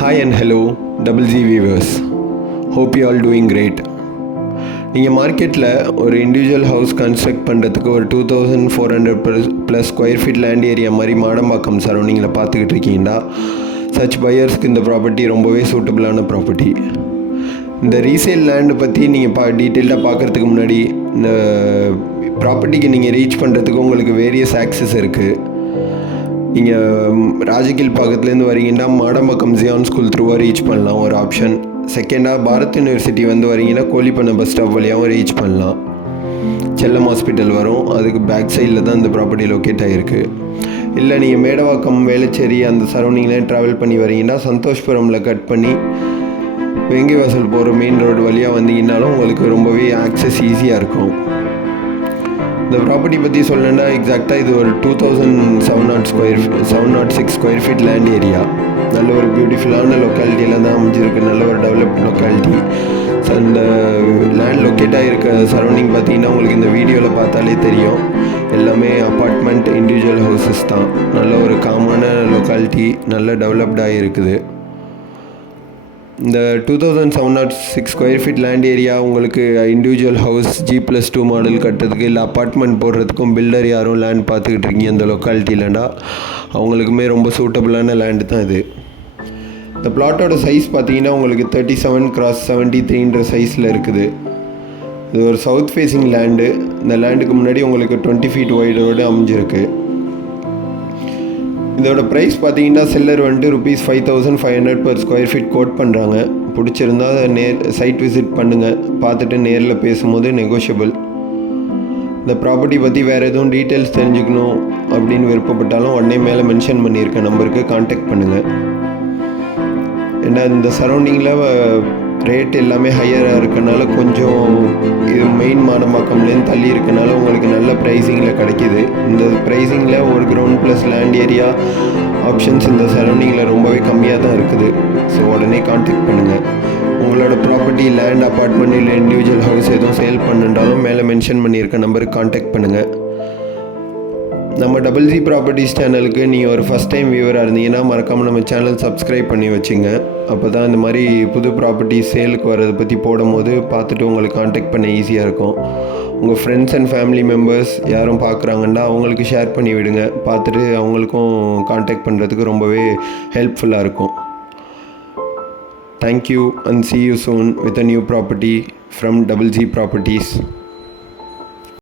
Hi and hello, Double G viewers. Hope you all doing great. நீங்கள் மார்க்கெட்டில் ஒரு individual house construct பண்ணுறதுக்கு ஒரு 2400+ ஸ்கொயர் ஃபீட் லேண்ட் ஏரியா மாதிரி மாடம்பாக்கம் சரௌண்டிங்கில் பார்த்துக்கிட்டு இருக்கீங்கன்னா சச் பையர்ஸ்க்கு இந்த ப்ராப்பர்ட்டி ரொம்பவே சூட்டபிளான ப்ராப்பர்ட்டி. இந்த ரீசேல் லேண்டு பற்றி நீங்கள் டீட்டெயில்டாக பார்க்குறதுக்கு முன்னாடி இந்த ப்ராப்பர்ட்டிக்கு நீங்கள் ரீச் பண்ணுறதுக்கு உங்களுக்கு வேரியஸ் ஆக்சஸ் இருக்குது. நீங்கள் ராஜகில் பக்கத்துலேருந்து வரீங்கன்னா மாடம்பாக்கம் ஜியான் ஸ்கூல் த்ரூவாக ரீச் பண்ணலாம் ஒரு ஆப்ஷன். செகண்டாக பாரத் யூனிவர்சிட்டி வரீங்கன்னா கோழிப்பண்ணை பஸ் ஸ்டாப் வழியாகவும் ரீச் பண்ணலாம். செல்லம் ஹாஸ்பிட்டல் வரும், அதுக்கு பேக் சைடில் தான் இந்த ப்ராப்பர்ட்டி லொக்கேட் ஆகிருக்கு. இல்லை நீங்கள் மேடவாக்கம் வேளச்சேரி அந்த சரௌண்டிங்லேயே ட்ராவல் பண்ணி வரீங்கன்னா சந்தோஷ்புரமில் கட் பண்ணி வேங்கை வாசல் போகிற மெயின் ரோடு வழியாக வந்தீங்கன்னாலும் உங்களுக்கு ரொம்பவே ஆக்சஸ் ஈஸியாக இருக்கும். இந்த ப்ராப்பர்ட்டி பற்றி சொல்லணுன்னா எக்ஸாக்டாக இது ஒரு 2706 ஸ்கொயர் ஃபீட் லேண்ட் ஏரியா. நல்ல ஒரு பியூட்டிஃபுல்லான லொக்காலிட்டியில் தான் அமைஞ்சிருக்கு, நல்ல ஒரு டெவலப்ட் லொக்காலிட்டி. ஸோ அந்த லேண்ட் லொக்கேட் ஆகிருக்க சரௌண்டிங் பார்த்தீங்கன்னா உங்களுக்கு இந்த வீடியோவில் பார்த்தாலே தெரியும், எல்லாமே அப்பார்ட்மெண்ட் இண்டிவிஜுவல் ஹவுசஸ் தான். நல்ல ஒரு காமான லொக்காலிட்டி, நல்ல டெவலப்டாக இருக்குது. இந்த 2706 ஸ்கொயர் ஃபீட் லேண்ட் ஏரியா உங்களுக்கு இண்டிவிஜுவல் ஹவுஸ் G+2 மாடல் கட்டுறதுக்கு இல்லை அப்பார்ட்மெண்ட் போடுறதுக்கும் பில்டர் யாரும் லேண்ட் பார்த்துக்கிட்டு இருக்கீங்க இந்த லொக்காலிட்டியிலண்டா அவங்களுக்குமே ரொம்ப சூட்டபிளான லேண்டு தான் இது. இந்த பிளாட்டோட சைஸ் பார்த்தீங்கன்னா உங்களுக்கு 37x73ன்ற சைஸில் இருக்குது. இது ஒரு சவுத் ஃபேஸிங் லேண்டு. இந்த லேண்டுக்கு முன்னாடி உங்களுக்கு 20 feet வைட் ரோடு அமைஞ்சிருக்கு. இதோட ப்ரைஸ் பார்த்தீங்கன்னா seller ₹5,500 per square feet quote பண்ணுறாங்க. பிடிச்சிருந்தா சைட் விசிட் பண்ணுங்கள், பார்த்துட்டு நேரில் பேசும்போது நெகோஷியபிள். இந்த ப்ராப்பர்ட்டி பற்றி வேறு எதுவும் டீட்டெயில்ஸ் தெரிஞ்சுக்கணும் அப்படின்னு விருப்பப்பட்டாலும் உடனே மேலே மென்ஷன் பண்ணியிருக்க நம்பருக்கு கான்டாக்ட் பண்ணுங்கள். ஏன்னா இந்த சரௌண்டிங்கில் ரேட் எல்லாமே ஹையராக இருக்கனால கொஞ்சம் இது மெயின் மாடம்பாக்கம்லேருந்து தள்ளி இருக்கனால உங்களுக்கு நல்ல ப்ரைஸிங்கில் கிடைக்கிது. இந்த ப்ரைஸிங்கில் ஒரு ground plus land area options இந்த சரௌண்டிங்கில் ரொம்பவே கம்மியாக தான் இருக்குது. ஸோ உடனே கான்டாக்ட் பண்ணுங்கள். உங்களோட ப்ராப்பர்ட்டி லேண்ட் அப்பார்ட்மெண்ட் இல்லை இண்டிவிஜுவல் ஹவுஸ் எதுவும் சேல் பண்ணுன்றாலும் மேலே மென்ஷன் பண்ணியிருக்க நம்பருக்கு கான்டாக்ட் பண்ணுங்கள். நம்ம டபுள் ஜி ப்ராப்பர்ட்டிஸ் சேனலுக்கு நீங்கள் ஒரு ஃபஸ்ட் டைம் வியூவராக இருந்தீங்கன்னா மறக்காமல் நம்ம சேனல் சப்ஸ்கிரைப் பண்ணி வச்சுங்க. அப்போ தான் இந்த மாதிரி புது ப்ராப்பர்ட்டி சேலுக்கு வரதை பற்றி போடும் போது பார்த்துட்டு உங்களுக்கு கான்டாக்ட் பண்ண ஈஸியாக இருக்கும். உங்கள் ஃப்ரெண்ட்ஸ் அண்ட் ஃபேமிலி மெம்பர்ஸ் யாரும் பார்க்குறாங்கன்னா அவங்களுக்கு ஷேர் பண்ணி விடுங்க, பார்த்துட்டு அவங்களுக்கும் கான்டாக்ட் பண்ணுறதுக்கு ரொம்பவே ஹெல்ப்ஃபுல்லாக இருக்கும். Thank you and see you soon with a new property from Double G Properties.